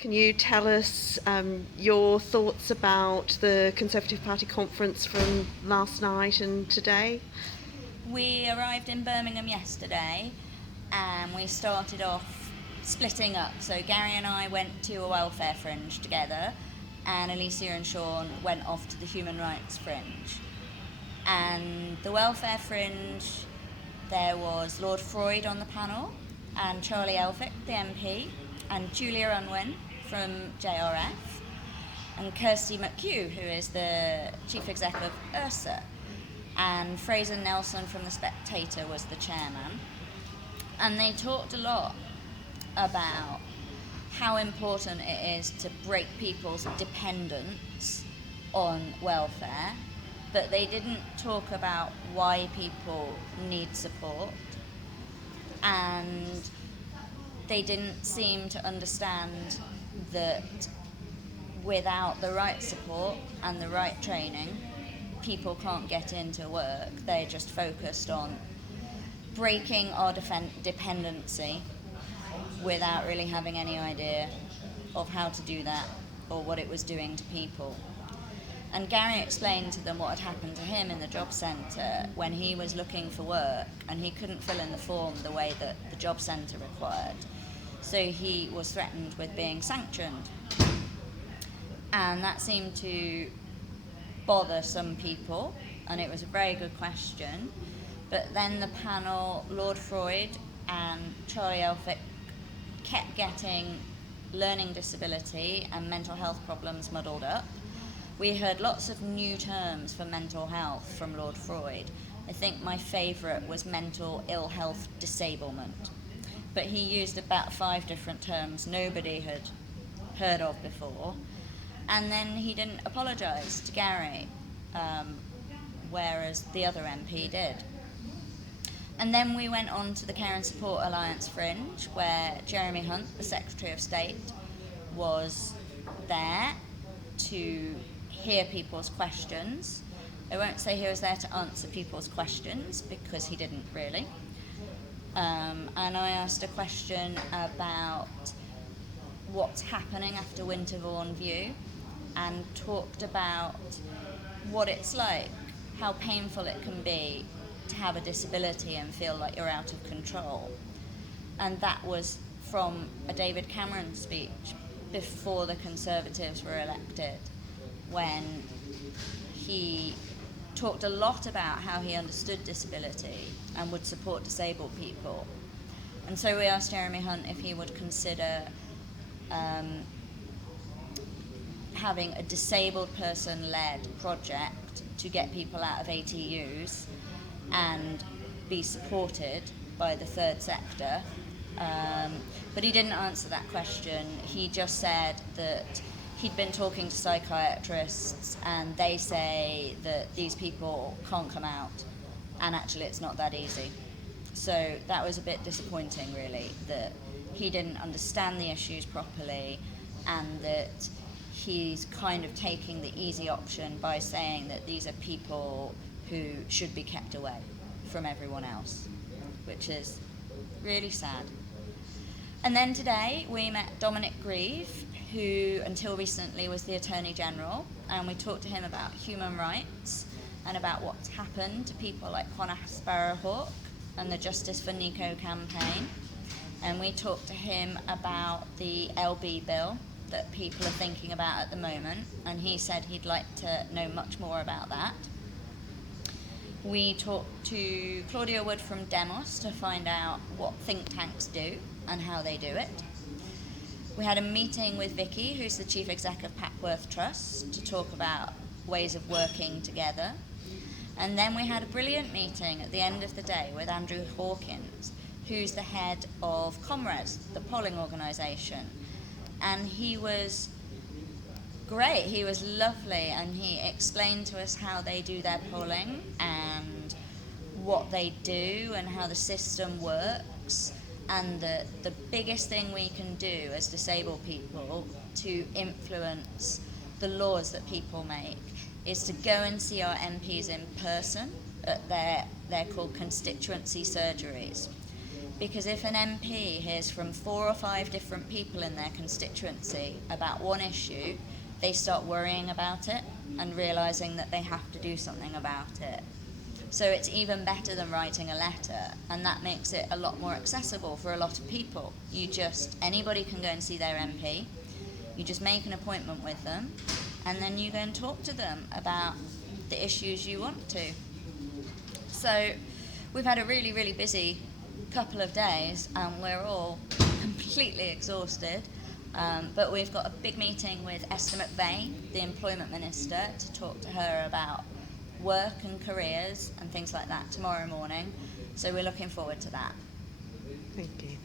Can you tell us your thoughts about the Conservative Party conference from last night and today? We arrived in Birmingham yesterday and we started off splitting up. So Gary and I went to a welfare fringe together, and Alicia and Sean went off to the human rights fringe. And the welfare fringe, there was Lord Freud on the panel, and Charlie Elphick, the MP, and Julia Unwin from JRF, and Kirsty McHugh, who is the chief exec of URSA, and Fraser Nelson from The Spectator was the chairman. And they talked a lot about how important it is to break people's dependence on welfare, but they didn't talk about why people need support, and they didn't seem to understand that without the right support and the right training, people can't get into work. They're just focused on breaking our dependency without really having any idea of how to do that or what it was doing to people. And Gary explained to them what had happened to him in the job centre when he was looking for work and he couldn't fill in the form the way that the job centre required. So he was threatened with being sanctioned. And that seemed to bother some people, and it was a very good question. But then the panel, Lord Freud and Charlie Elphick, kept getting learning disability and mental health problems muddled up. We heard lots of new terms for mental health from Lord Freud. I think my favourite was mental ill health disablement. But he used about 5 different terms nobody had heard of before. And then he didn't apologise to Gary, whereas the other MP did. And then we went on to the Care and Support Alliance Fringe, where Jeremy Hunt, the Secretary of State, was there to hear people's questions. I won't say he was there to answer people's questions, because he didn't really. And I asked a question about what's happening after Winterbourne View, and talked about what it's like, how painful it can be to have a disability and feel like you're out of control. And that was from a David Cameron speech before the Conservatives were elected, when he talked a lot about how he understood disability and would support disabled people. And so we asked Jeremy Hunt if he would consider having a disabled person-led project to get people out of ATUs and be supported by the third sector. But he didn't answer that question. He just said that he'd been talking to psychiatrists and they say that these people can't come out, and actually it's not that easy. So that was a bit disappointing, really, that he didn't understand the issues properly, and that he's kind of taking the easy option by saying that these are people who should be kept away from everyone else, which is really sad. And then today we met Dominic Grieve, who until recently was the Attorney General, and we talked to him about human rights and about what's happened to people like Conor Sparrowhawk and the Justice for Nico campaign. And we talked to him about the LB bill that people are thinking about at the moment, and he said he'd like to know much more about that. We talked to Claudia Wood from Demos to find out what think tanks do and how they do it. We had a meeting with Vicky, who's the Chief Exec of Papworth Trust, to talk about ways of working together. And then we had a brilliant meeting at the end of the day with Andrew Hawkins, who's the head of Comrades, the polling organisation. And he was great, he was lovely, and he explained to us how they do their polling and what they do and how the system works, and that the biggest thing we can do as disabled people to influence the laws that people make is to go and see our MPs in person at they're called constituency surgeries. Because if an MP hears from 4 or 5 different people in their constituency about one issue, they start worrying about it and realising that they have to do something about it. So it's even better than writing a letter, and that makes it a lot more accessible for a lot of people. Anybody can go and see their MP, you just make an appointment with them, and then you go and talk to them about the issues you want to. So we've had a really, really busy couple of days, and we're all completely exhausted. But we've got a big meeting with Esther McVeigh, the Employment Minister, to talk to her about work and careers and things like that tomorrow morning. So we're looking forward to that. Thank you.